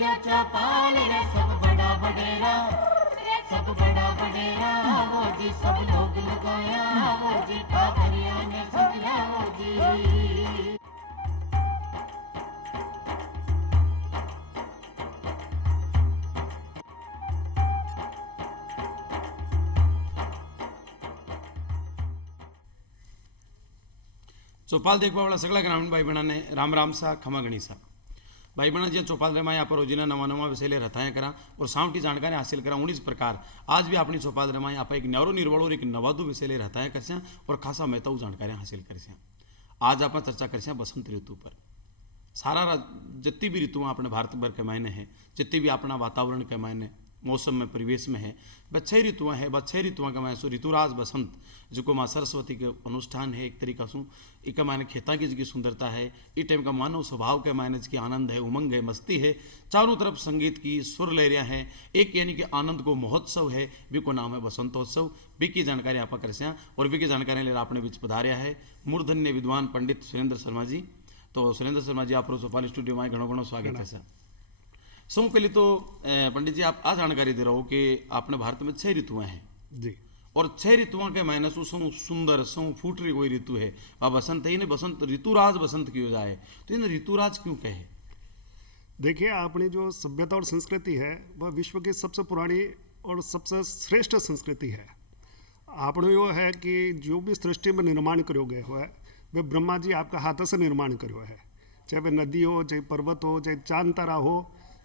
लिया चौपाल रे सब बड़ा बडेरा, सब बड़ा बडेरा वो जी सब लोग लगाया वो जी ठाकरिया ने सदिया वो जी। चौपाल देखवा वाला सगळा ग्रामीण भाई बहना ने राम राम सा खमा गणी सा भाई बहना जी चौपाल रमा यहाँ पर रोजीना नवा नवा विषय ले रताएं करा और साउंटी जानकारी हासिल करा 19 प्रकार आज भी अपनी चौपाल रमा यहाँ पर एक न्यारो निर्वल और एक नवादू विषय ले रताएं कर और खासा महत्व जानकारी हासिल कर आज आप चर्चा कर बसंत ऋतु पर सारा जितनी भी ऋतु अपने भारत भर के मायने हैं जितनी भी अपना वातावरण के मायने मौसम में परिवेश में है बस 6 ऋतुआं है बस 6 ऋतुआं का मायने ऋतुराज बसंत जो माँ सरस्वती के अनुष्ठान है एक तरीका से एक मायने खेता की जिसकी सुंदरता है इस टाइम का मानव स्वभाव के मायने जिसकी आनंद है उमंग है मस्ती है चारों तरफ संगीत की सुर लहरियाँ हैं एक यानी कि आनंद को महोत्सव है बी को नाम है बसंतोत्सव बी की जानकारी आप कर और बी की जानकारी लेकर अपने बीच पधार्या है मूर्धन्य विद्वान पंडित सुरेंद्र शर्मा जी। तो सुरेंद्र शर्मा जी आप चौपाल स्टूडियो में घणो घणो स्वागत है सर। सो पहले तो पंडित जी आप आ जानकारी दे रहा हो कि आपने भारत में 6 ऋतुएं हैं जी और 6 ऋतुओं के मायने सु सुंदर सौ फूट रही कोई ऋतु है वह बसंत है इन्हें बसंत ऋतुराज बसंत क्यों जाए तो इन्हें ऋतुराज क्यों कहे। देखिए अपनी जो सभ्यता और संस्कृति है वह विश्व की सबसे पुरानी और सबसे श्रेष्ठ संस्कृति है। आपने यो है कि जो भी सृष्टि में निर्माण करो गए हुआ है वह ब्रह्मा जी आपका हाथों से निर्माण करो है, चाहे वह नदी हो चाहे पर्वत हो चाहे चांद तारा हो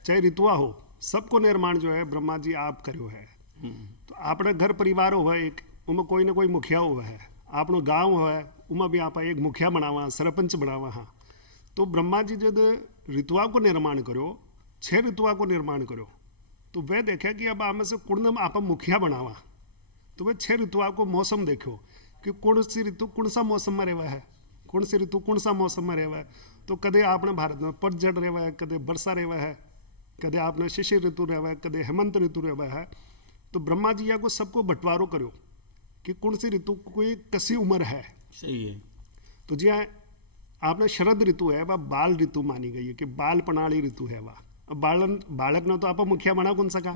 चाहे ऋतुआ हो सबको निर्माण जो है ब्रह्मा जी आप करो है। तो आपने घर परिवार हो है एक उनमें कोई ना कोई मुखिया हुआ है आपनो गांव हो है उनमें भी आप एक मुखिया बनावा सरपंच बनावा। हाँ तो ब्रह्मा जी जब ऋतुआ को निर्माण करो 6 ऋतुआ को निर्माण करो तो वह देखे कि अब आप में से कुण आप मुखिया बनावा तो वह 6 ऋतुआ को मौसम देखो कि कौन सी ऋतु कौन सा मौसम में रहवा है कौन सी ऋतु कौन सा मौसम में रहवा है। तो कदे आपने भारत में पतझड़ रहवा है कदे वर्षा रहवा है कदे आपने शिशिर ऋतु रहवा है कदे हेमंत ऋतु रहवा है। तो ब्रह्मा जी या को सबको बंटवारो करो कि कौन सी ऋतु कोई कसी उम्र है। सही है। तो जी आपने शरद ऋतु है वह बाल ऋतु मानी गई है कि बाल प्रणाली ऋतु है वह बालक ने तो आप मुखिया बना कौन सका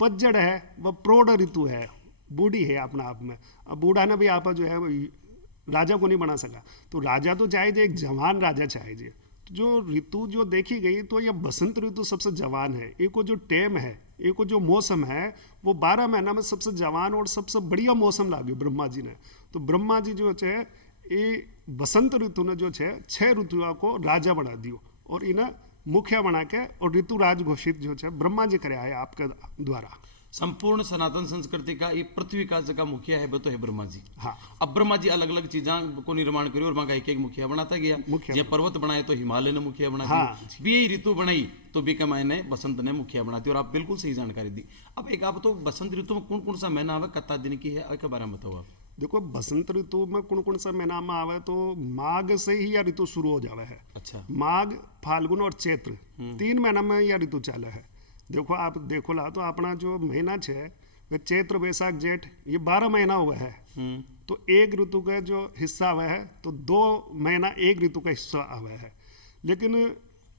पतझड़ है वह प्रौढ़ ऋतु है बूढ़ी है अपना आप में। अब बूढ़ा ने भी आप जो है राजा को नहीं बना सका तो राजा तो चाहिए एक जवान राजा चाहिए। तो जो ऋतु जो देखी गई तो यह बसंत ऋतु सबसे जवान है। एक जो टेम है एक जो मौसम है वो 12 महीना में सबसे जवान और सबसे बढ़िया मौसम लागे ब्रह्मा जी ने। तो ब्रह्मा जी जो है ये बसंत ऋतु ने जो है 6 ऋतुओं को राजा बना दियो और इन्हें मुखिया बना के और ऋतुराज घोषित जो है ब्रह्मा जी कराया है आपके द्वारा। संपूर्ण सनातन संस्कृति का ये पृथ्वी का जगह मुखिया है वो तो है ब्रह्मा जी। हाँ अब ब्रह्मा जी अलग अलग चीजा को निर्माण करी और वहां का एक मुखिया बनाता गया जे पर्वत बनाए तो हिमालय ने मुखिया बना दिया। हाँ भी यही ऋतु बनाई तो भी कमाए ने बसंत ने मुखिया बना दी और आप बिल्कुल सही जानकारी दी। अब एक आप तो बसंत ऋतु में कौन कौन सा महीना आवे कत्ता दिन की है के बारे में बताओ आप। देखो बसंत ऋतु में कौन कौन सा महीना में आवे तो माघ से ही यह ऋतु शुरू हो जावे है। अच्छा माघ फाल्गुन और चैत्र 3 महीना में यह ऋतु चाले है। देखो आप देखो ला तो अपना जो महीना है वह चैत्र बैसाख जेठ ये 12 महीना हुआ है। तो एक ऋतु का जो हिस्सा हुआ है तो 2 महीना एक ऋतु का हिस्सा हुआ है। लेकिन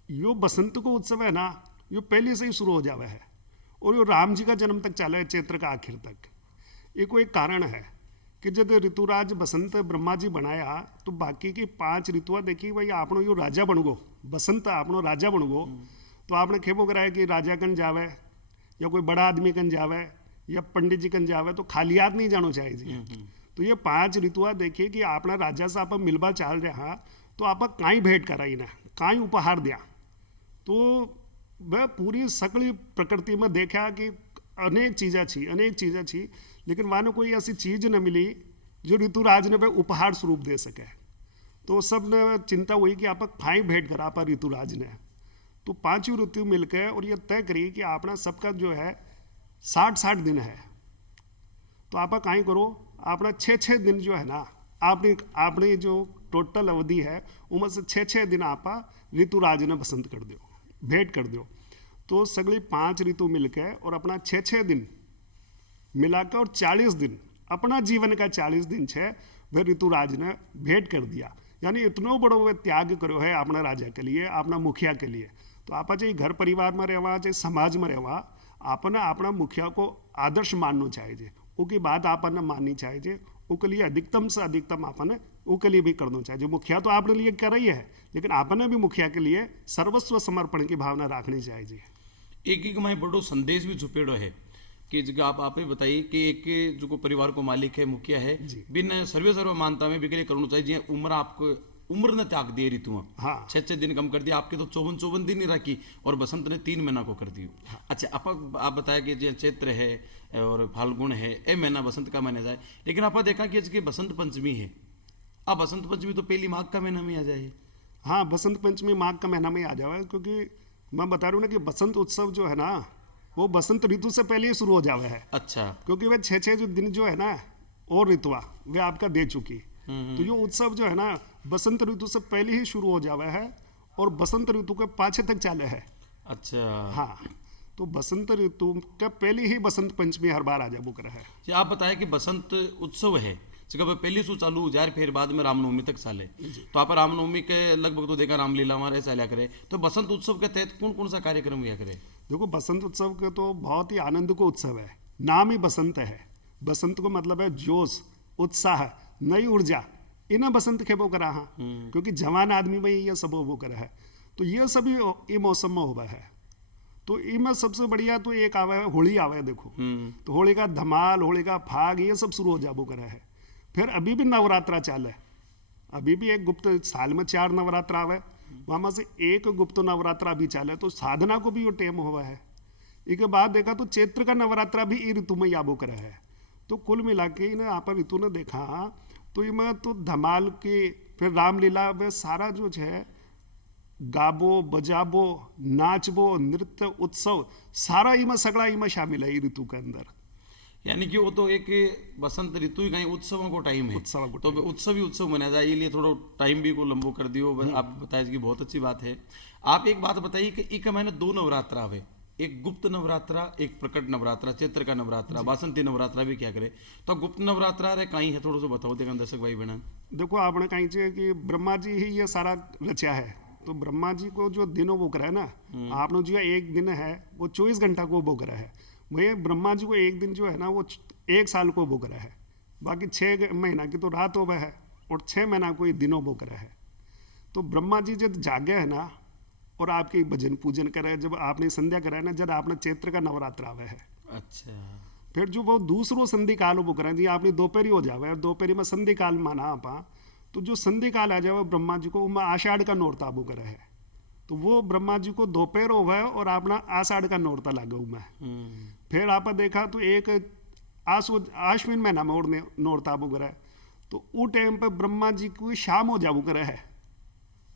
यो बसंत को उत्सव है ना यो पहले से ही शुरू हो जावा है और यो राम जी का जन्म तक चला है चैत्र का आखिर तक। ये कोई कारण है कि जब ऋतुराज बसंत ब्रह्मा जी बनाया तो बाकी की 5 ऋतुआ देखी भाई आपनो यो राजा बन गो बसंत आपनो राजा बन गो। तो आपने खेबो कराया कि राजा कन जावे या कोई बड़ा आदमी कन जावे या पंडित जी कन जावे तो खाली हाथ नहीं जानो चाहिए। तो ये 5 ऋतुआ देखिए कि अपना राजा से आप मिलवा चाल रहा तो आप काई भेंट कराई ना काई उपहार दिया। तो वह पूरी सकली प्रकृति में देखा कि अनेक चीज़ें छी लेकिन वहाँ कोई ऐसी चीज़ न मिली जो ऋतुराज ने वह उपहार स्वरूप दे सके। तो सब ने चिंता हुई कि आप खाई भेंट करा पा ऋतुराज ने। तो 5 ऋतु मिलकर और ये तय करी कि अपना सबका जो है 60 दिन है। तो आप काई करो अपना 6 दिन जो है ना आपने जो टोटल अवधि है उनमें से 6 दिन आप ऋतुराज ने बसंत कर दो भेंट कर दो। तो सगली 5 ऋतु मिलकर और अपना 6 दिन मिलाकर और 40 दिन अपना जीवन का 40 दिन वह ऋतुराज ने भेंट कर दिया। यानी इतना बड़ो वह त्याग करो है अपना राजा के लिए अपना मुखिया के लिए। तो आप चाहे घर परिवार में रहवा चाहे समाज में रहवा आपने अपना मुखिया को आदर्श मानना चाहिए, उसकी बात आपने माननी चाहिए, उसके लिए अधिकतम से अधिकतम आपने उसके लिए भी करना चाहिए। मुखिया तो आपने लिए कर रही है, लेकिन आपने भी मुखिया के लिए सर्वस्व समर्पण की भावना रखनी चाहिए। एक में बड़ो संदेश भी छुपेड़ो है कि जो आप ही बताइए कि एक जो को परिवार को मालिक है, मुखिया है, बिन सर्व मानता में भी के लिए करना चाहिए। जी उम्र आपको उम्र ने त्याग दिए ऋतुआ, हाँ 6 दिन कम कर दिया, आपके तो 54 दिन ही रखी और बसंत ने 3 महीना को कर दी। अच्छा आप बताया कि जो चैत्र है और फाल्गुन है, ए महीना बसंत का माना जाए, लेकिन आप देखा कि इसकी बसंत पंचमी है, अब बसंत पंचमी तो पहली माघ का महीना में आ जाए। हाँ बसंत पंचमी माघ का महीना में आ जाए, क्योंकि मैं बता रहा हूँ ना कि बसंत उत्सव जो है ना वो बसंत ऋतु से पहले ही शुरू हो जावे है। अच्छा, क्योंकि वे 6 जो दिन जो है ना और ऋतुआ वे आपका दे चुकी, तो ये उत्सव जो है ना बसंत ऋतु से पहले ही शुरू हो जावे है और बसंत ऋतु के पाछे तक चाले है। अच्छा हाँ, तो बसंत ऋतु का पहले ही बसंत पंचमी हर बार आ जा बुक रहा है। जी आप बताया कि बसंत उत्सव है, जगह पहली सु चालू हो जाए फिर बाद में रामनवमी तक चाले, तो आप रामनवमी के लगभग तो देखा रामलीला हमारे चाल्या करे, तो बसंत उत्सव के तहत कौन कौन सा कार्यक्रम हुआ करे? देखो बसंत उत्सव के तो बहुत ही आनंद को उत्सव है, नाम ही बसंत है। बसंत को मतलब है जोश, उत्साह, नई ऊर्जा, इन्हें बसंत खेबो करा हाँ, क्योंकि जवान आदमी में ये सब वो करा है, तो ये सभी ये मौसम में हुआ है। तो इनमें सबसे बढ़िया तो एक आवे है होली आवे है, देखो तो होली का धमाल, होली का फाग, ये सब शुरू हो जाबो करा है। फिर अभी भी नवरात्रा चाले, अभी भी एक गुप्त साल में 4 नवरात्रा आवे, वहाँ से एक गुप्त नवरात्रा भी चाले, तो साधना को भी वो टेम हुआ है। इसके बाद देखा तो चैत्र का नवरात्रा भी ये ऋतु में याबो करा है। तो कुल मिला के इन्हें आप ऋतु ने देखा तो इनमें तो धमाल के फिर रामलीला वे सारा जो है गाबो बजाबो नाचबो नृत्य उत्सव सारा इमा सगड़ा इमा शामिल है ऋतु के अंदर। यानी कि वो तो एक बसंत ऋतु ही कहीं उत्सवों को टाइम है, उत्सव को तो उत्सव ही उत्सव मनाया जाए, ये लिए थोड़ा टाइम भी को लंबो कर दियो। आप बताइए कि बहुत अच्छी बात है। आप एक बात बताइए कि एक महीने 2 नवरात्रा आवे, एक गुप्त नवरात्रा, एक प्रकट नवरात्रा, चैत्र का नवरात्रा, बासंती नवरात्रा भी क्या करे, तो गुप्त नवरात्रा रे कहीं है थोड़ा सा बताओ देखा दर्शक भाई बहन। देखो आपने कहीं चाहिए कि ब्रह्मा जी ही ये सारा रचा है, तो ब्रह्मा जी को जो दिनों वो करा है ना, आपने जो एक दिन है वो 24 घंटा को वो करा है, वही ब्रह्मा जी को एक दिन जो है ना वो 1 साल को वो करा है, बाकी 6 महीना की तो रात हो गया है और 6 महीना को ये दिनों वो करा है। तो ब्रह्मा जी जब जागे है ना और आपके भजन पूजन करे, जब आपने संध्या करा है ना, जब आपने चैत्र का नवरात्र आवे है। अच्छा, फिर जो वो दूसरो संधि काल वो करें जी, आपने दोपहरी हो जावे और दोपहरी में संधि काल माना आपा, तो जो संधि काल आ जावे ब्रह्मा जी को उनमें आषाढ़ का नोरता वो करे है, तो वो ब्रह्मा जी को दोपहर हो गए और अपना आषाढ़ का नोरता लागे उनमें। फिर आप देखा तो एक आश्विन महीना में और नोरता वो करे, तो वो टाइम पर ब्रह्मा जी को शाम हो जाबू करे है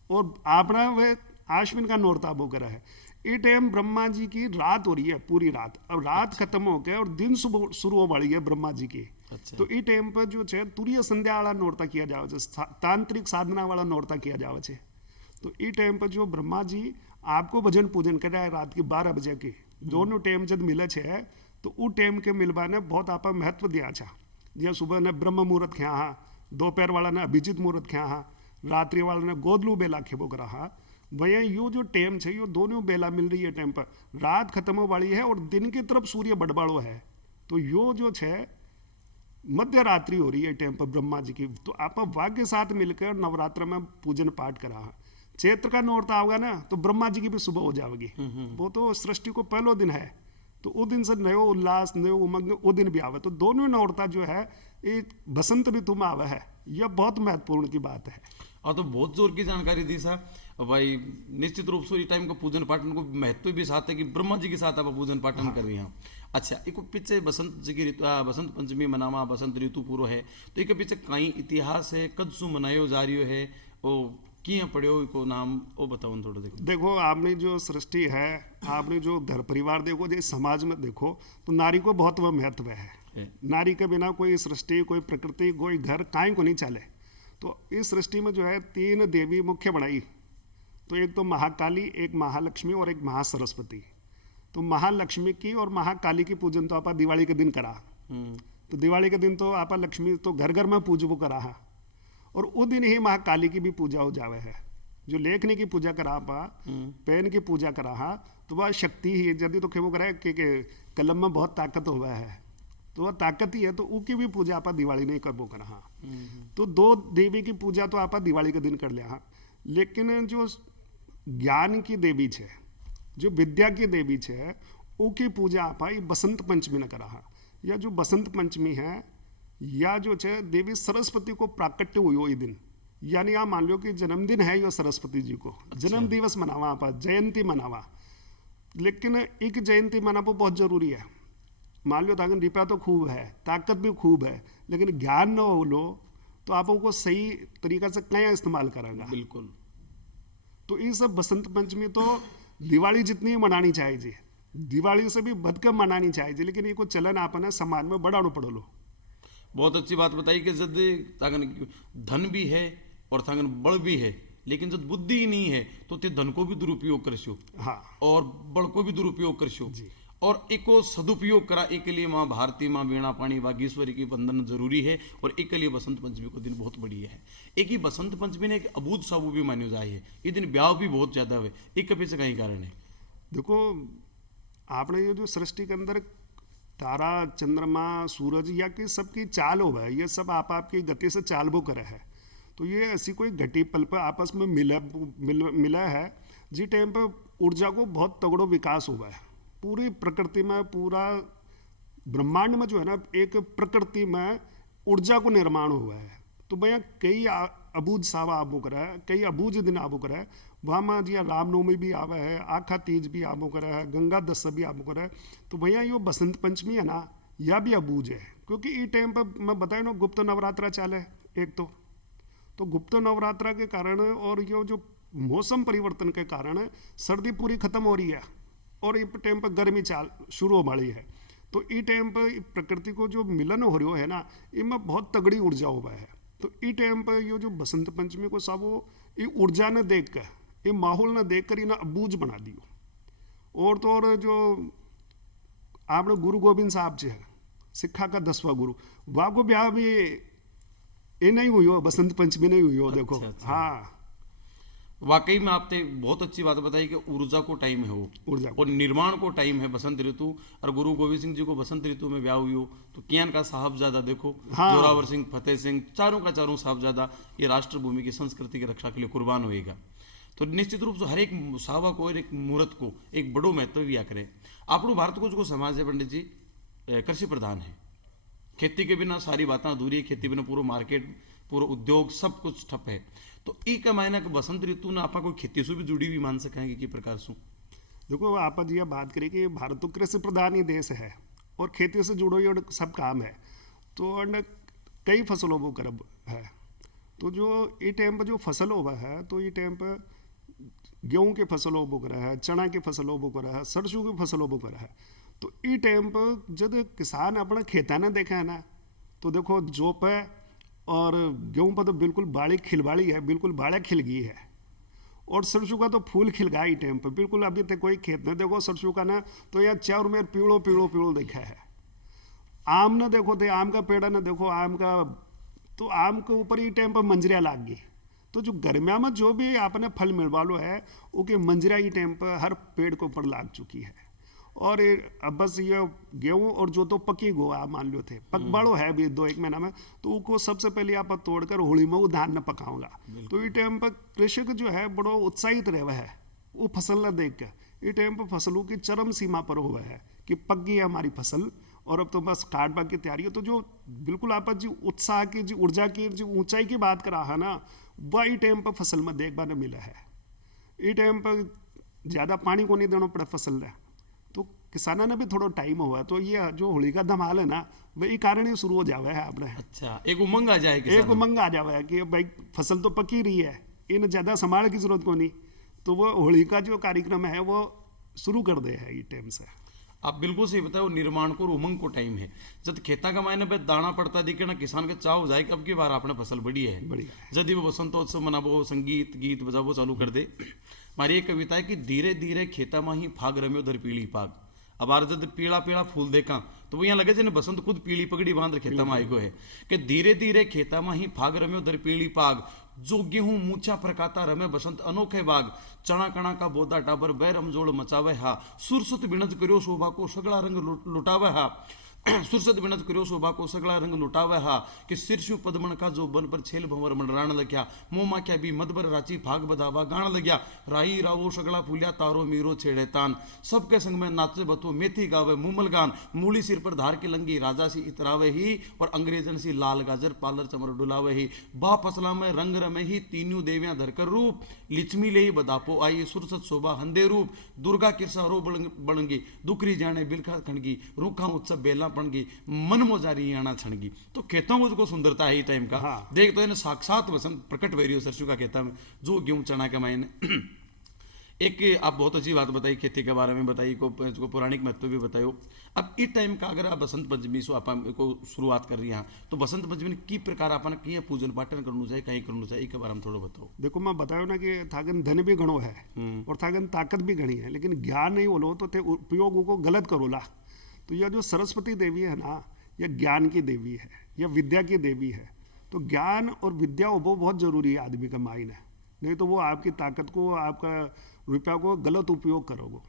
और अपना वे आश्विन का नोरता वो करे है। ये टाइम ब्रह्मा जी की रात हो रही है, पूरी रात, अब रात खत्म हो गया और दिन शुरू हो वाली है ब्रह्मा जी की। अच्छा। तो ये टाइम पर जो है तुरीय संध्या वाला नोरता किया जावे, तांत्रिक साधना वाला नोरता किया जावे। तो ये टाइम पर जो ब्रह्मा जी आपको भजन पूजन कर रहा है रात के 12 बजे के, दोनों टाइम जब मिले है तो वो टाइम के मिलवा ने बहुत आप महत्व दिया छा। जिया सुबह ने ब्रह्म मुहूर्त ख्या हा, दोपहर वाला ने अभिजित मुहूर्त ख्या हा, रात्रि वाला ने गोदलू बेला खेबो करा हा। वही यो जो टाइम है यो दोनों बेला मिल रही है, टाइम पर रात खत्म हो वाली है और दिन की तरफ सूर्य बड़बाड़ो है, तो यो जो है मध्य रात्रि हो रही है टाइम पर ब्रह्मा जी की। तो आप वाघ के साथ मिलकर नवरात्र में पूजन पाठ करा। चैत्र का नोरता होगा ना तो ब्रह्मा जी की भी सुबह हो जाएगी, वो तो सृष्टि को पहलो दिन है, तो वो दिन से नयो उल्लास नयो उमंग वो दिन भी आवे। तो दोनों नोरता जो है ये बसंत ऋतु में आवे है, यह बहुत महत्वपूर्ण की बात है। और तो बहुत जोर की जानकारी दी सा भाई, निश्चित रूप से इस टाइम का पूजन पाठन को महत्व भी साथ है कि ब्रह्मा जी के साथ आप पूजन पाठन कर रही हैं। अच्छा, एक पीछे बसंत जी की ऋतु, बसंत पंचमी मनावा, बसंत ऋतु पूरो है, तो एक पीछे कहीं इतिहास है, कद सु मनायो जा रही है, वो किया पढ़ो को नाम वो बताओ थोड़ा। देखो आपने जो सृष्टि है, आपने जो घर परिवार देखो, जो समाज में देखो, तो नारी को बहुत वह महत्व है। नारी के बिना कोई सृष्टि, कोई प्रकृति, कोई घर काई को नहीं चले। तो इस सृष्टि में जो है 3 देवी मुख्य बनाई, तो एक तो महाकाली, एक महालक्ष्मी और एक महासरस्वती। तो महालक्ष्मी की और महाकाली की पूजन तो आप दिवाली के दिन करा, तो दिवाली के दिन तो आप लक्ष्मी तो घर घर में पूजबो करा है, और उस दिन ही महाकाली की भी पूजा हो जावे है। जो लेखनी की पूजा करा पा, पेन की पूजा करा हा, तो वह शक्ति ही है। यदि तो खेवो करे कि कलम में बहुत ताकत हुआ है, तो वह ताकत ही है, तो उसकी भी पूजा आप दिवाली नहीं करबो करा हा। तो दो देवी की पूजा तो आप दिवाली के दिन कर लिया हा, लेकिन जो ज्ञान की देवी छे, जो विद्या की देवी छे, उसकी पूजा आप बसंत पंचमी ने करा हा। या जो बसंत पंचमी है, या जो छे देवी सरस्वती को प्राकट्य हुई ये दिन, यानी आप मान लो कि जन्मदिन है यो सरस्वती जी को, जन्म दिवस मनावा आप, जयंती मनावा। लेकिन एक जयंती मनाना बहुत जरूरी है। मान लो ताकन रुपया तो खूब है, ताकत भी खूब है, लेकिन ज्ञान न हो लो तो आप को सही तरीका से क्या इस्तेमाल करेगा। बिल्कुल। तो ये सब बसंत पंचमी तो दिवाली जितनी ही मनानी चाहिए जी, दिवाली से भी बढ़कर मनानी चाहिए, लेकिन ये को चलन आपने समाज में बढ़ाना पड़ो लो। बहुत अच्छी बात बताई कि जब ताकन धन भी है और ताकन बल भी है, लेकिन जब बुद्धि ही नहीं है तो ते धन को भी दुरुपयोग करशो, हाँ, और बल को भी दुरुपयोग करशो, और एक को सदुपयोग करा। एक के लिए माँ भारती, माँ वीणा पाणी, बागेश्वरी की वंदन जरूरी है, और एक के लिए बसंत पंचमी को दिन बहुत बढ़िया है। एक ही बसंत पंचमी ने एक अबूझ साबू भी मान्यो जाए है, ये दिन ब्याह भी बहुत ज्यादा हुए, एक पीछे कहीं कारण है। देखो आपने ये जो सृष्टि के अंदर तारा, चंद्रमा, सूरज या कि सबकी चाल हो है, ये सब आपकी गति से चाल वो करे है। तो ये ऐसी कोई घटी पल पर आपस में मिला है जी टाइम पर ऊर्जा को बहुत तगड़ो विकास हुआ है। पूरी प्रकृति में, पूरा ब्रह्मांड में जो है ना, एक प्रकृति में ऊर्जा को निर्माण हुआ है। तो भैया कई अबूझ सावा आबो करा है, कई अबूझ दिन आबो करा है। वहाँ में जी रामनवमी भी आवा है, आखा तीज भी आबो करा है, गंगा दशा भी आबो करा है। तो भैया यो बसंत पंचमी है ना, यह भी अबूझ है, क्योंकि ये टाइम पर मैं बताया ना गुप्त नवरात्रा चाले एक तो गुप्त नवरात्रा के कारण और ये जो मौसम परिवर्तन के कारण सर्दी पूरी खत्म हो रही है, और ये टाइम पर गर्मी चाल शुरू हो वाली है। तो ये टाइम पर प्रकृति को जो मिलन हो रही है ना, इनमें बहुत तगड़ी ऊर्जा हुआ है। तो ये टाइम पर ये जो बसंत पंचमी को सब ये ऊर्जा ने देख कर, ये माहौल ने देख कर इन्हें अबूझ बना दियो। और तो और जो आपने गुरु गोविंद साहब जी है, सिक्खा का 10वां गुरु, वहाँ को ब्याह भी ये नहीं हुई हो, बसंत पंचमी नहीं हुई हो। देखो अच्छा। हाँ, वाकई में आपने बहुत अच्छी बात बताई कि ऊर्जा को टाइम है, वो ऊर्जा और निर्माण को टाइम है बसंत ऋतु। और गुरु गोविंद सिंह जी को बसंत ऋतु में ब्याह हुई हो, तो कियान का साहबजादा देखो, हाँ। जोरावर सिंह, फतेह सिंह, चारों का चारों साहबजादा ये राष्ट्रभूमि की संस्कृति की रक्षा के लिए कुर्बान होएगा। तो निश्चित रूप से हर एक सावा को और एक मुहूर्त को एक बड़ो महत्व दिया करे। आपको भारत को जो समाज है पंडित जी, कृषि प्रधान है। खेती के बिना सारी बातें अधूरी है, खेती बिना पूरा मार्केट, पूरा उद्योग सब कुछ ठप है। तो ई का मायना कि बसंत ऋतु ने आपा कोई खेती से भी जुड़ी भी मान सकेंगे कि प्रकार से? देखो आप जी बात करें कि भारत तो कृषि प्रधान ही देश है, और खेती से जुड़ो ये सब काम है। तो कई फसलों को करब है। तो जो ये टाइम पर जो फसल हुआ है, तो ये टाइम पर गेहूं की फसलों बो करा है, चना की फसलों बो करा है, सरसों की फसलों बो करा है। तो ये टाइम पर जब किसान अपना खेता ने देखा है ना, तो देखो जोप है और गेहूं पर तो बिल्कुल बाड़ी खिलबाड़ी है, बिल्कुल बाड़ा खिल गई है। और सरसों का तो फूल खिल गया टाइम पर, बिल्कुल अभी तक कोई खेत न देखो सरसों का ना, तो यार चारों में पीड़ो पीड़ो पीड़ो देखा है। आम न देखो तो आम का पेड़ न देखो, आम का तो आम के ऊपर ही टाइम पर मंजरिया लाग गई। तो जो गर्मिया में जो भी आपने फल मिलवा लो है, उसके मंजरिया ही टाइम पर हर पेड़ के ऊपर लाग चुकी है। और अब बस ये गेहूं और जो तो पकी गो आप मान लो थे, पकबाड़ो है भी 2-1 महीना में, तो उसको सबसे पहले आप तोड़कर होली में वो धान न पकाऊंगा। तो ये टाइम पर कृषक जो है बड़ो उत्साहित रहे है वो फसल न देख कर। ये टाइम पर फसलों की चरम सीमा पर हुआ है कि पक गई है हमारी फसल, और अब तो बस काटबा की तैयारी है। तो जो बिल्कुल आप जी उत्साह की, जी ऊर्जा की, जी ऊंचाई की बात करा है ना, वह ये टाइम पर फसल में देखने न मिला है। ये टाइम पर ज़्यादा पानी को नहीं देना पड़ा फसल ने, तो किसानों ने भी थोड़ा टाइम हुआ। तो ये जो होली का धमाल है ना, वही कारण ही शुरू हो जावे है आपने। अच्छा, एक उमंग आ जाए, एक उमंग आ जावे कि भाई फसल तो पकी रही है, इन ज़्यादा संभाल की जरूरत को नहीं। तो वो होली का जो कार्यक्रम है वो शुरू कर दे है ये टाइम से। आप बिल्कुल सही बताओ, निर्माण को और उमंग को टाइम है। जब खेता का मायने पे दाना पड़ता दिखे ना, किसान के चाव जाए कि अब की बार आपने फसल बढ़ी है, जब वो बसंतोत्सव मनाबो, संगीत गीत बजाबो चालू कर दे। हमारी एक कविता है कि धीरे धीरे खेता में ही फाग रम्यो धर पीली पाग। अब आर जब पीला पीला फूल देखा तो वो यहाँ लगे जने बसंत खुद पीली पगड़ी बांध खेता में आई गो है कि धीरे धीरे खेता में ही फाग रम्यो दर पीली पाग जो गेहूं मूछा प्रकाता रमे बसंत अनोखे बाग चना कणा का बोदा टाबर बैर रमजोड़ मचावे हा सुरसुत बिणज करियो शोभा को सगला रंग लुटावे हा सुरसत बिणत करियो शोभा को सगला रंग लुटावे हा कि सिरशु पदमण का जो बन पर छेल भंवर मंडराण लग्या मोमा क्या भी मदबर राची भाग बधावा गाण लग्या राई रावो सगला फूलिया तारो मीरो छेड़े तान सबके संग में नाचे बतो मेथी गावे मुमल गान मूली सिर पर धार की लंगी राजा सी इतरावे ही और अंग्रेजन सी लाल गाजर पालर चमर डुलावे ही बा फसला में रंग रमे ही तीनों देवियां धरकर रूप लिचमी ले ही बदापो आई सुरसत शोभा हंदे रूप दुर्गा किरसारो बणंगी दुखरी जाने बिलखा खणगी रूखा उत्सव बेला पणगी मन मोजारी आना छणगी तो खेतों को जो सुंदरता है टाइम का देख तो इन्हें साक्षात वसंत प्रकट वेरियो सरसों का खेता में जो गेहूं चना के मायने एक आप बहुत अच्छी बात बताई खेती के बारे में बताई को पौराणिक महत्व भी बतायो। अब इस टाइम का अगर आप बसंत पंचमी से आप को शुरुआत कर रही हैं तो बसंत पंचमी की प्रकार अपन की पूजन पाठन करना चाहिए कहीं करना चाहिए के बारे में थोड़ा बताओ। देखो मैं बतायो ना कि थागन धन भी गणो है और थागन ताकत भी गणी है, लेकिन ज्ञान नहीं बोलो तो थे उपयोग को गलत करोला। तो यह जो सरस्वती देवी है ना, यह ज्ञान की देवी है, यह विद्या की देवी है। तो ज्ञान और विद्या वो बहुत जरूरी है आदमी का माइंड है, नहीं तो वो आपकी ताकत को आपका रुपया को गलत उपयोग करोगे।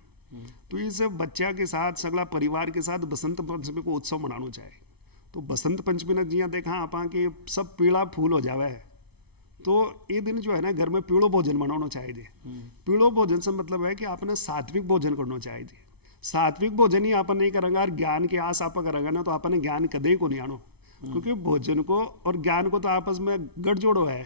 तो इस बच्चा के साथ सगला परिवार के साथ बसंत पंचमी को उत्सव मनाना चाहिए। तो बसंत पंचमी ने जिया देखा आप कि सब पीला फूल हो जावे है, तो ये दिन जो है ना घर में पीड़ो भोजन बनाना चाहिए। पीड़ो भोजन से मतलब है कि आपने सात्विक भोजन करना चाहिए। सात्विक भोजन ही आप नहीं करेंगे और ज्ञान की आस आप करेंगे ना तो आपने ज्ञान कदे को नहीं आनो, क्योंकि भोजन को और ज्ञान को तो आपस में गठजोड़ो है।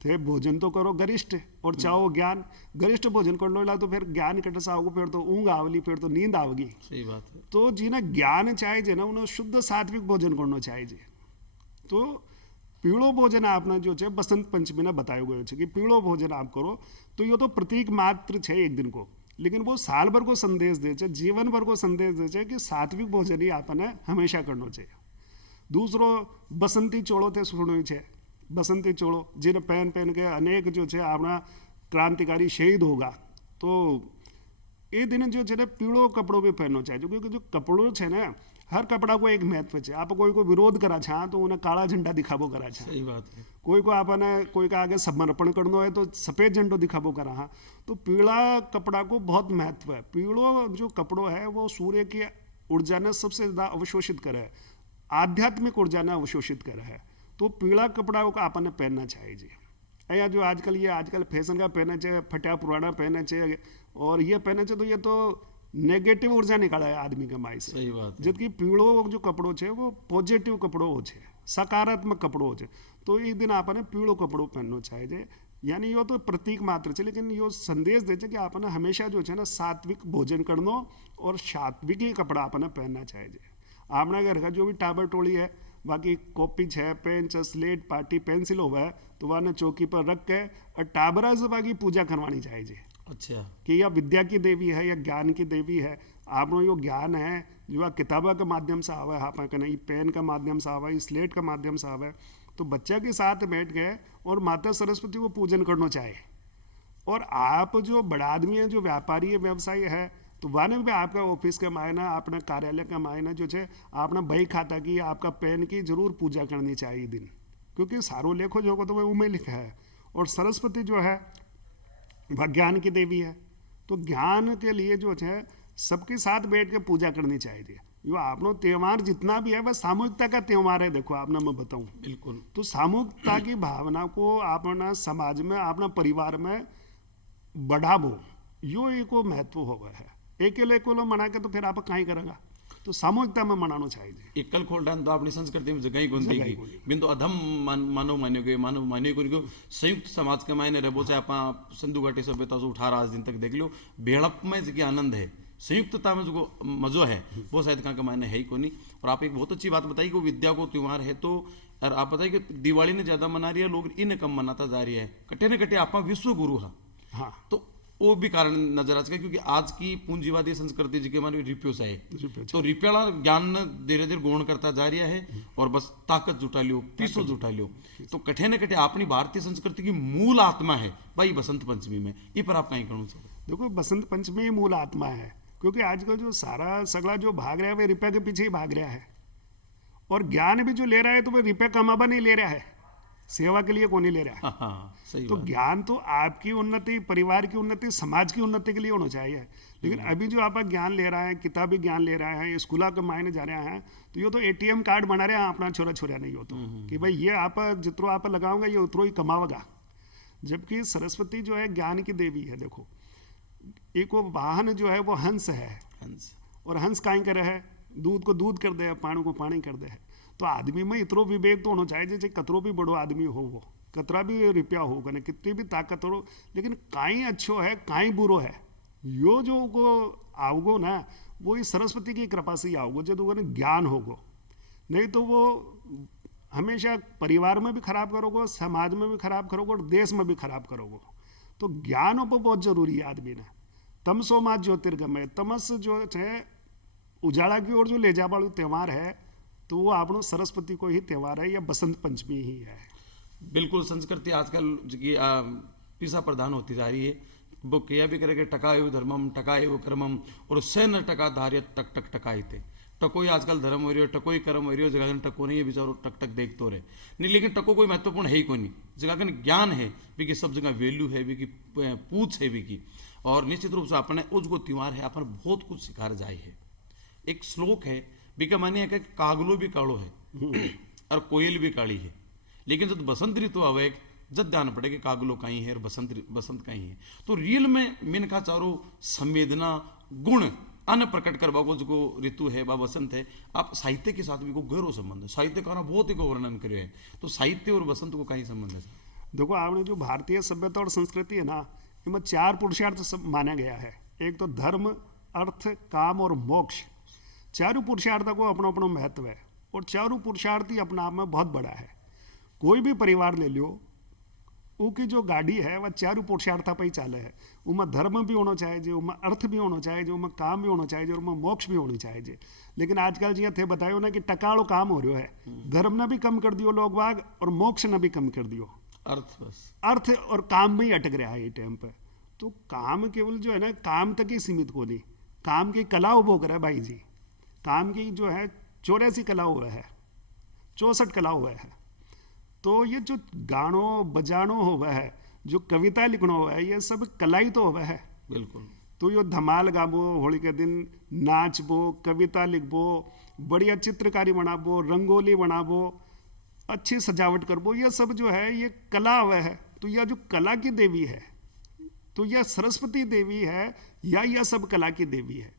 थे भोजन तो करो गरिष्ठ और चाहो ज्ञान। गरिष्ठ भोजन कर लो तो फिर ज्ञान कट सा आओगे, फिर तो ऊँग आवली, फिर तो नींद आवगी। सही बात है। तो जिन्हें ज्ञान चाहिए ना उन्हें शुद्ध सात्विक भोजन करना चाहिए। तो पीड़ो भोजन आपने जो है बसंत पंचमी ने बताया गया है कि पीड़ो भोजन आप करो। तो ये तो प्रतीक मात्र है एक दिन को, लेकिन वो साल भर को संदेश दे, जीवन भर को संदेश दे कि सात्विक भोजन ही आपने हमेशा करना चाहिए। दूसरो बसंती चोड़ो थे सुनो है, बसंती चोड़ो जिन्हें पहन पहन के अनेक जो है अपना क्रांतिकारी शहीद होगा। तो ये दिन जो है पीड़ो कपड़ों भी पहनना चाहिए, क्योंकि जो कपड़ों है ना हर कपड़ा को एक महत्व है। आप कोई को विरोध करा छा तो उन्हें काला झंडा दिखाबो करा छा। सही बात है। कोई को आपने कोई का आगे समर्पण करना है तो सफेद झंडो दिखाबो करा। हाँ, तो पीला कपड़ा को बहुत महत्व है। पीड़ो जो कपड़ो है वो सूर्य की ऊर्जा ने सबसे ज्यादा अवशोषित करे है, आध्यात्मिक ऊर्जा ने अवशोषित करे है। तो पीला कपड़ा को आपने पहनना चाहिए। या जो आजकल फैशन का पहना चाहिए, फटा पुराना पहना चाहिए और ये पहना चाहिए, तो ये तो नेगेटिव ऊर्जा निकाला है आदमी के माई से। सही बात है। जबकि पीड़ो जो कपड़ो है वो पॉजिटिव कपड़ो हो, सकारात्मक कपड़ो हो। तो इस दिन आपने पीड़ो कपड़ो पहनना चाहिए। यानी यो तो प्रतीक मात्र है, लेकिन यो संदेश दे कि आपने हमेशा जो है ना सात्विक भोजन करना और सात्विक ही कपड़ा आपने पहनना चाहिए। आपने घर का जो भी टाबर टोली है, बाकी कॉपी है, पेन है, स्लेट पार्टी पेंसिल हुआ है, तो वह चौकी पर रख के और टाबरा से बाकी पूजा करवानी चाहिए। अच्छा, कि यह विद्या की देवी है या ज्ञान की देवी है। आपनो यो ज्ञान है जो किताबा के माध्यम से आवे, आप कहीं पेन का माध्यम से आवे, स्लेट का माध्यम से आवे। तो बच्चा के साथ बैठ गए और माता सरस्वती को पूजन करना चाहिए। और आप जो बड़ा आदमी है, जो व्यापारी है, व्यवसायी है, तो वह भी आपका ऑफिस का मायना, अपना कार्यालय का मायना जो है अपना बही खाता की, आपका पेन की जरूर पूजा करनी चाहिए दिन, क्योंकि सारो लेखो जो को तो वह उमें लिखा है। और सरस्वती जो है वह ज्ञान की देवी है। तो ज्ञान के लिए जो है सबके साथ बैठ के पूजा करनी चाहिए। यो आपनो त्यौहार जितना भी है वह सामूहिकता का त्यौहार है। देखो आपने मैं बताऊं, बिल्कुल। तो सामूहिकता की भावना को अपना समाज में, अपना परिवार में बढ़ावो, यो एक महत्व हो गया है। अकेले को मना के तो फिर आप कहीं करेंगे, तो सामूहिकता में मनाना चाहिए। एकल खोलडान तो अपनी संस्कृति में जगह ही कौन देगी, बिन तो अधम मानव मान्यो को संयुक्त समाज के मायने रहो चाहे आप सिंधु घाटी सभ्यता से 18 आज दिन तक देख लो, भेड़प में जो आनंद है, संयुक्तता में जो मजो है, वो शायद कहाँ के मायने है ही को नहीं। और आप एक बहुत अच्छी बात बताई कि विद्या को त्यौहार है। तो और आप बताइए कि दिवाली ने ज्यादा मना रही है, लोग इन कम मनाता जा रही है। कटे न कटे आप विश्व गुरु है। हाँ, तो वो भी कारण नजर आ सके, क्योंकि आज की पूंजीवादी संस्कृति जी के हमारी रिप्योस है, तो रिप्याला ज्ञान धीरे धीरे गौण करता जा रहा है और बस ताकत जुटा लियो, पीसो जुटा लियो। तो कठे न कठे अपनी भारतीय संस्कृति की मूल आत्मा है भाई बसंत पंचमी में, ये पर आप कहीं कहना चाहिए। देखो बसंत पंचमी मूल आत्मा है, क्योंकि आजकल जो सारा सगला जो भाग रहा है वे रुपये के पीछे ही भाग रहा है, और ज्ञान भी जो ले रहा है तो वह रुपये कमावा नहीं ले रहा है, सेवा के लिए कौन नहीं ले रहा है। हाँ हाँ सही तो बात। ज्ञान तो आपकी उन्नति, परिवार की उन्नति, समाज की उन्नति के लिए होना चाहिए। लेकिन अभी जो आप ज्ञान ले रहा है, किताबी ज्ञान ले रहा है, स्कूल के मायने जा रहे हैं, तो ये तो एटीएम कार्ड बना रहे हैं अपना छोरा छोरा नहीं हो तो कि भाई ये आप जितरो आप लगाओगे ये उतरो ही कमाओगा। जबकि सरस्वती जो है ज्ञान की देवी है। देखो एक वो वाहन जो है वो हंस है, हंस। और हंस काई करे है, दूध को दूध कर दे, पानी को पानी कर दे। तो आदमी में इतरो विवेक तो होना चाहिए, जैसे कतरो भी बड़ो आदमी हो, वो कतरा भी रुपया हो कने कितनी भी ताकत हो, लेकिन काई अच्छो है काई बुरो है, यो जो को आओगो ना वो इस सरस्वती की कृपा से ही आओगो, जो तो ज्ञान होगो। नहीं तो वो हमेशा परिवार में भी खराब करोगे, समाज में भी खराब करोगे, और देश में भी खराब करोगे। तो ज्ञान हो बहुत जरूरी है आदमी ने। तमसो मा ज्योतिर्गमय, तमस जो है उजाला की ओर जो ले जा वाला त्यौहार है, तो वो आपनो सरस्वती को ही त्यौहार है, या बसंत पंचमी ही है। बिल्कुल। संस्कृति आजकल की पीसा प्रधान होती जा रही है। वो किया भी करे कि टका एव धर्मम टका एव कर्मम, और उससे न टका धार्य टक टक टकाई थे। टको ही आजकल धर्म हो रही हो, टको ही कर्म हो रही हो, जगह टको नहीं है बेचारो टक टक देख तो रहे नहीं। लेकिन टको कोई महत्वपूर्ण है ही कोई नहीं, जगह ज्ञान है भी की, सब जगह वैल्यू है भी की, पूछ है भी की। और निश्चित रूप से अपने उसको त्योहार है, अपन बहुत कुछ सिखा जाए है। एक श्लोक है बीका मानी है कि कागलो भी कालो है और कोयल भी काली है, लेकिन जब बसंत ऋतु आवे जब ध्यान पड़े कि कागलो कहीं है और बसंत कहीं है। तो रियल में मिनका चारों संवेदना गुण अन्न प्रकट करवा को जो ऋतु है, बा बसंत है। आप साहित्य के साथ भी को गहरो संबंध है, साहित्यकारों बहुत ही को वर्णन करे है। तो साहित्य और बसंत को कहीं संबंध है? देखो आपने जो भारतीय सभ्यता और संस्कृति है ना, इनमें 4 पुरुषार्थ सब माना गया है। एक तो धर्म, अर्थ, काम और मोक्ष। चारों पुरुषार्थ को अपना अपना महत्व है, और चारों पुरुषार्थ ही अपना आप में बहुत बड़ा है। कोई भी परिवार ले लो, उनकी जो गाड़ी है वह चारों पुरुषार्थ पर ही चाले है। उनमें धर्म भी होना चाहिए, उनमें अर्थ भी होना चाहिए, उनमें काम भी होना चाहिए, और उनमें मोक्ष भी होनी चाहिए। लेकिन आजकल जी थे बतायो ना कि टकाड़ो काम हो रहा है, धर्म ने भी कम कर दियो लोग बाग, और मोक्ष ने भी कम कर दियो। अर्थ बस अर्थ और काम में ही अटक रहा है ये टाइम पर। तो काम केवल जो है ना काम तक ही सीमित को नहीं, काम की कला उभो करे भाई जी। काम की जो है 84 कला हुआ है, 64 कला हुआ है। तो ये जो गानो बजानो हुआ है, जो कविता लिखना हुआ है, ये सब कला ही तो हुआ है। बिल्कुल। तो यो धमाल गाबो, होली के दिन नाचबो, कविता लिखबो, बढ़िया चित्रकारी बनाबो, रंगोली बनाबो, अच्छी सजावट करबो, ये सब जो है ये कला हुआ है। तो यह जो कला की देवी है, तो यह सरस्वती देवी है, या यह सब कला की देवी है।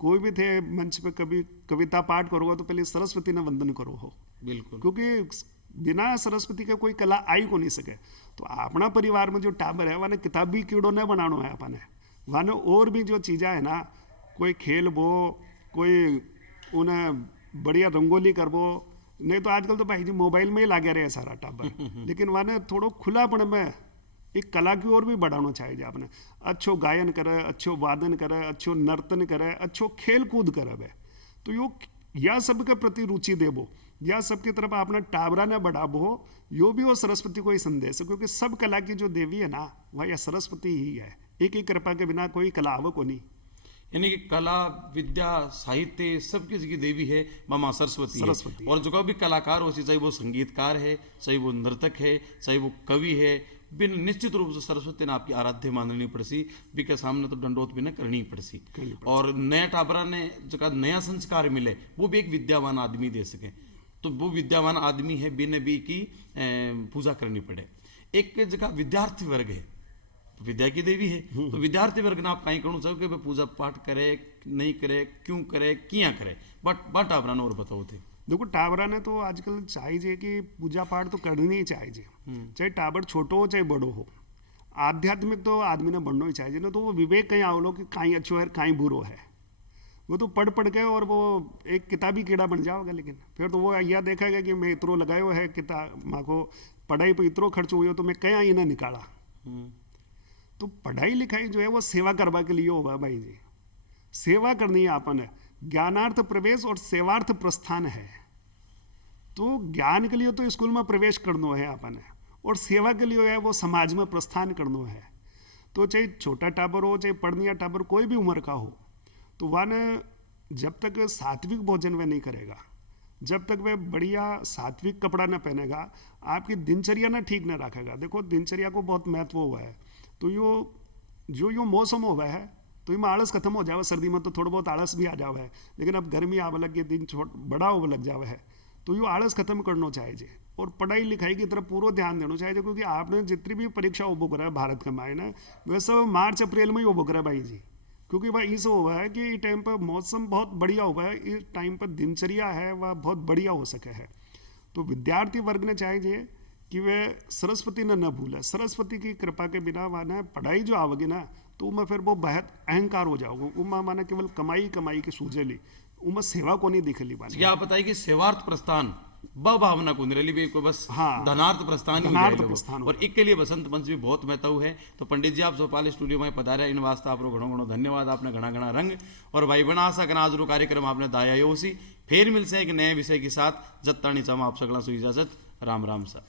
कोई भी थे मंच पे कभी कविता पाठ करोगे तो पहले सरस्वती ने वंदन करो हो। बिल्कुल। क्योंकि बिना सरस्वती का कोई कला आई को नहीं सके। तो अपना परिवार में जो टाबर है वाने किताबी कीड़ो न बनानो है अपने, वाने और भी जो चीज़ें है ना, कोई खेल बो, कोई उन्हें बढ़िया रंगोली करबो। नहीं तो आजकल तो भाई जी मोबाइल में ही लागे रहे सारा टाबर। लेकिन वाने थोड़ो खुलापन में एक कला की ओर भी बढ़ाना चाहिए आपने। अच्छो गायन करे, अच्छो वादन करे, अच्छो नर्तन करे, अच्छो खेल कूद करे। तो यो या सबके प्रति रुचि देबो, या सबकी तरफ अपना टाबरा ने बढ़ाबो, यो भी वो सरस्वती को ही संदेश है। क्योंकि सब कला की जो देवी है ना, वह यह सरस्वती ही है। एक ही कृपा के बिना कोई कला आवो को नहीं। यानी कि कला, विद्या, साहित्य सबकी की देवी है मामा सरस्वती सरस्वती है। और जो भी कलाकार हो, चाहे वो संगीतकार है, चाहे वो नर्तक है, चाहे वो कवि है, बिन निश्चित रूप से सरस्वती ने आपकी आराध्य माननी पड़सी, भी के सामने तो दंडोत भी न करनी पड़सी। और नया टाबरा ने जो नया संस्कार मिले, वो भी एक विद्यावान आदमी दे सके। तो वो विद्यावान आदमी है बिन भी की पूजा करनी पड़े। एक जगह विद्यार्थी वर्ग है, विद्या की देवी है। तो विद्यार्थी वर्ग ने आप कहीं कहना चाहो कि पूजा पाठ करे नहीं करे, क्यों करे, किया करे, बट टाबरा ने और बताओ थे। देखो टाबरा ने तो आजकल चाहिए कि पूजा पाठ तो करनी ही चाहिए, चाहे टाबर छोटो हो चाहे बड़ो हो। आध्यात्मिक तो आदमी ने बनना ही चाहिए ना। तो वो विवेक कहीं आवलो कि कहीं अच्छो है कहीं बुरो है। वो तो पढ़ के और वो एक किताबी कीड़ा बन जाओगे। लेकिन फिर तो वो यह देखेगा कि मैं इतरो लगायो है किताब, माँ को पढ़ाई पर इतरो खर्च हुई हो, तो मैं कहीं इन्हें निकाला। तो पढ़ाई लिखाई जो है वो सेवा करवा के लिए होगा भाई जी। सेवा करनी है आपने। ज्ञानार्थ प्रवेश और सेवार्थ प्रस्थान है। तो ज्ञान के लिए तो स्कूल में प्रवेश करना है आपने, और सेवा के लिए है वो समाज में प्रस्थान करना है। तो चाहे छोटा टाबर हो, चाहे पढ़निया टाबर, कोई भी उम्र का हो, तो वह न जब तक सात्विक भोजन वह नहीं करेगा, जब तक वह बढ़िया सात्विक कपड़ा न पहनेगा, आपकी दिनचर्या न ठीक न रखेगा। देखो दिनचर्या को बहुत महत्व हुआ है। तो यो मौसम हुआ है तो इनमें आलस खत्म हो जावे। सर्दी में तो थोड़ा बहुत आलस भी आ जावे है, लेकिन अब गर्मी आवे लग गई, दिन बड़ा होने लग जावे है, तो यो आलस खत्म करना चाहिए और पढ़ाई लिखाई की तरफ पूरा ध्यान देना चाहिए। क्योंकि आपने जितनी भी परीक्षा उबो करा है भारत के मायने, वह सब मार्च अप्रैल में ही उबो करा भाई जी। क्योंकि वह इस हुआ है कि इस टाइम पर मौसम बहुत बढ़िया हुआ है, इस टाइम पर दिनचर्या है वह बहुत बढ़िया हो सके है। तो विद्यार्थी वर्ग ने चाहिए कि वे सरस्वती न भूले। सरस्वती की कृपा के बिना माना पढ़ाई जो आवेगी ना, तो मैं फिर वो बहुत अहंकार हो जाओगे। उमा माना केवल कमाई कमाई की सूझे ली, उमा सेवा को नहीं दिखली बानी। क्या आप बताइए कि सेवार्थ प्रस्थान ब भावना कुंदरेली भी को बस हाँ, धनार्थ प्रस्थान ही हो धनार्थ जाए प्रस्थान लोगों। हो और इसके लिए बसंत पंचमी बहुत महत्व है। तो पंडित जी आप चौपाल स्टूडियो में पधारे, इन वास्ते आप घणो घणो धन्यवाद। आपने घना घना रंग और भाई बना आशा करा आज कार्यक्रम आपने दाया यो सी। फिर मिलसे एक नए विषय के साथ। जत्तानी चमा आप सगला सुई इजाजत। राम राम सा।